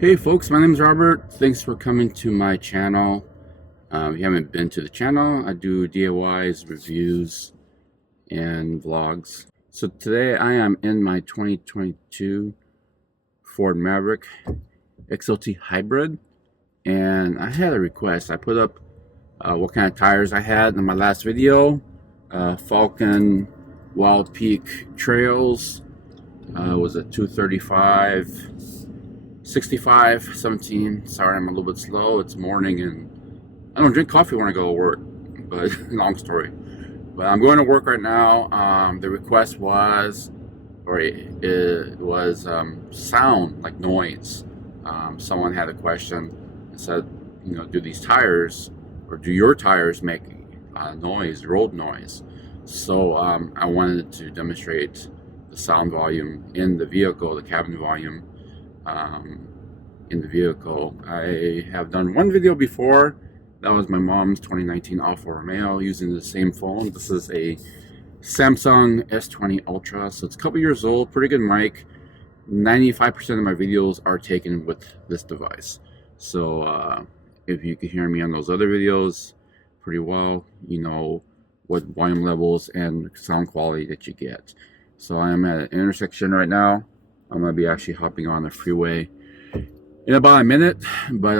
Hey folks, my name is Robert. Thanks for coming to my channel. If you haven't been to the channel, I do DIYs, reviews, and vlogs. So today I am in my 2022 Ford Maverick XLT Hybrid, and I had a request. I put up what kind of tires I had in my last video. Falcon Wild Peak Trails was a 235 65 17. Sorry, I'm a little bit slow. It's morning and I don't drink coffee when I go to work, but long story. But I'm going to work right now. The request was, or it was sound, like noise. Someone had a question and said, you know, do these tires, or do your tires make noise, road noise? So I wanted to demonstrate the sound volume in the vehicle, the cabin volume in the vehicle. I have done one video before. That was my mom's 2019 Alfa Romeo using the same phone. This is a Samsung S20 Ultra, so it's a couple years old, pretty good mic. 95% of my videos are taken with this device. So if you can hear me on those other videos pretty well, you know what volume levels and sound quality that you get. So I am at an intersection right now. I'm gonna be actually hopping on the freeway in about a minute, but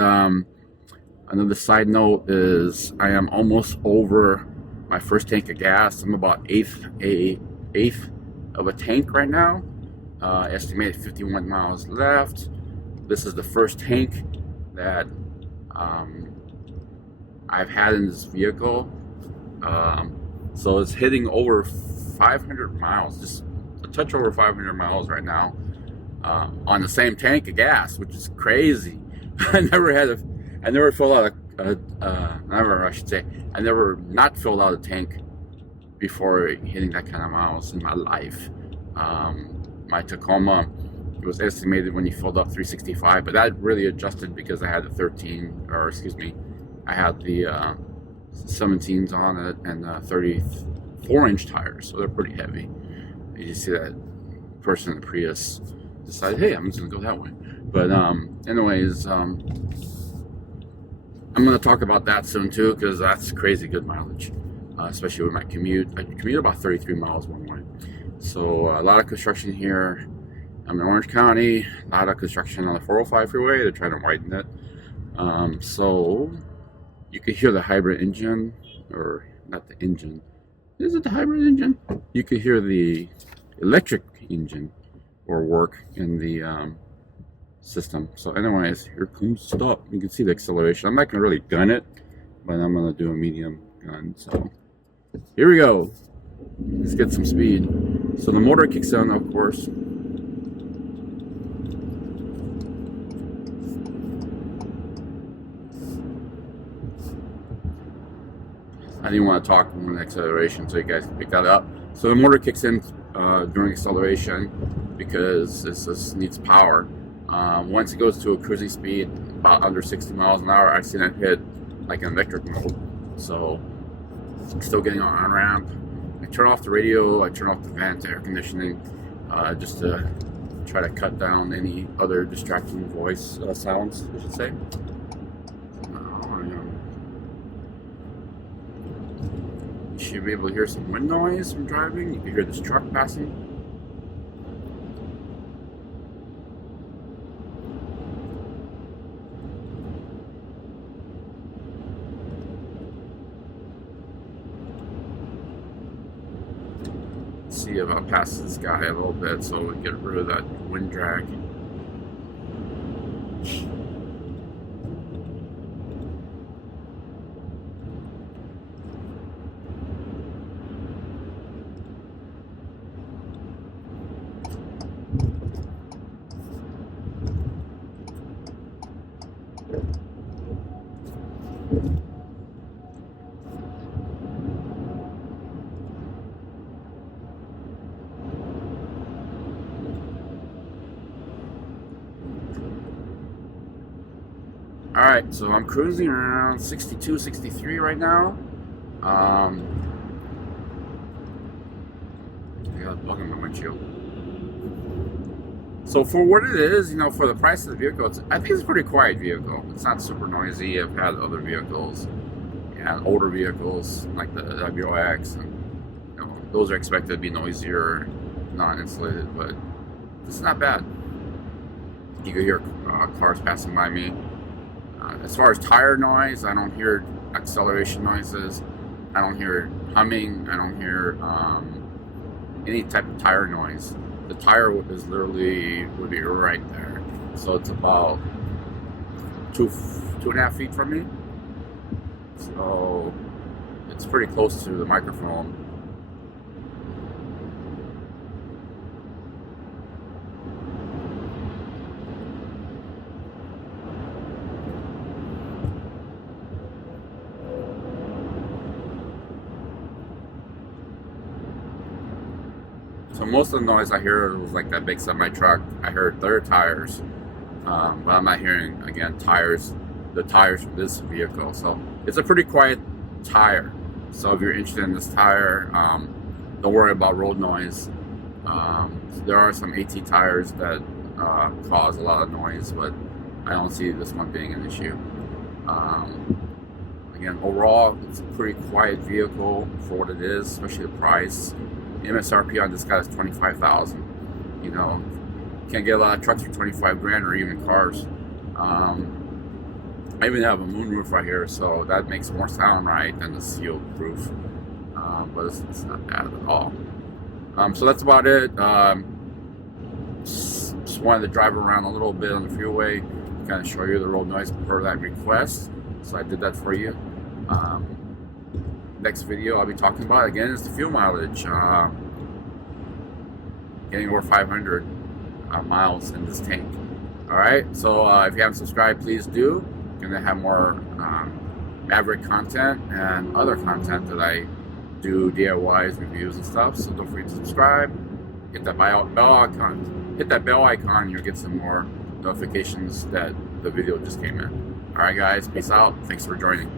another side note is I am almost over my first tank of gas. I'm about eighth of a tank right now. Estimated 51 miles left. This is the first tank that I've had in this vehicle. So it's hitting over 500 miles, just a touch over 500 miles right now. On the same tank of gas, which is crazy. I never filled out I never not filled out a tank before hitting that kind of miles in my life. My Tacoma, it was estimated when you filled up 365, but that really adjusted because I had the I had the 17s on it and 34-inch tires, so they're pretty heavy. You see that person in the Prius decided, hey, I'm just gonna go that way. But anyways, I'm gonna talk about that soon too, because that's crazy good mileage, especially with my commute. I commute about 33 miles one way. So a lot of construction here. I'm in Orange County. A lot of construction on the 405 freeway. They're trying to widen it. So you could hear the hybrid engine, or not the engine. Is it the hybrid engine? You could hear the electric engine or work in the system. So anyways, here comes stop. You can see the acceleration. I'm not gonna really gun it, but I'm gonna do a medium gun. So here we go. Let's get some speed. So the motor kicks on, of course. I didn't want to talk when acceleration, so you guys can pick that up. So the motor kicks in during acceleration because it just needs power. Once it goes to a cruising speed, about under 60 miles an hour, I've seen it hit like an electric mode. So still getting on ramp. I turn off the radio, I turn off the vent, air conditioning, just to try to cut down any other distracting voice sounds, I should say. You should be able to hear some wind noise from driving. You can hear this truck passing. See if I'll pass this guy a little bit so we get rid of that wind drag. Alright, so I'm cruising around 62, 63 right now. I got a bug on my windshield. So for what it is, for the price of the vehicle, I think it's a pretty quiet vehicle. It's not super noisy. I've had other vehicles and older vehicles like the WX, and those are expected to be noisier, non-insulated, but it's not bad. You can hear cars passing by me. As far as tire noise, I don't hear acceleration noises. I don't hear humming. I don't hear any type of tire noise. The tire is literally would be right there, so it's about 2.5 feet from me. So it's pretty close to the microphone. So most of the noise I hear was like that big semi truck. I heard their tires, but I'm not hearing, again, the tires for this vehicle. So it's a pretty quiet tire. So if you're interested in this tire, don't worry about road noise. There are some AT tires that cause a lot of noise, but I don't see this one being an issue. Again, overall, it's a pretty quiet vehicle for what it is, especially the price. MSRP on this guy is $25,000. Can't get a lot of trucks for 25 grand, or even cars. I even have a moonroof right here, so that makes more sound right than the sealed roof. But it's not bad at all. So that's about it. Just wanted to drive around a little bit on the freeway, kind of show you the road noise per that request. So I did that for you. Next video I'll be talking about again is the fuel mileage. Getting over 500 miles in this tank. Alright, so if you haven't subscribed, please do. I'm going to have more Maverick content and other content that I do, DIYs, reviews and stuff. So don't forget to subscribe. Hit that bell icon. Hit that bell icon, you'll get some more notifications that the video just came in. Alright guys, peace out. Thanks for joining.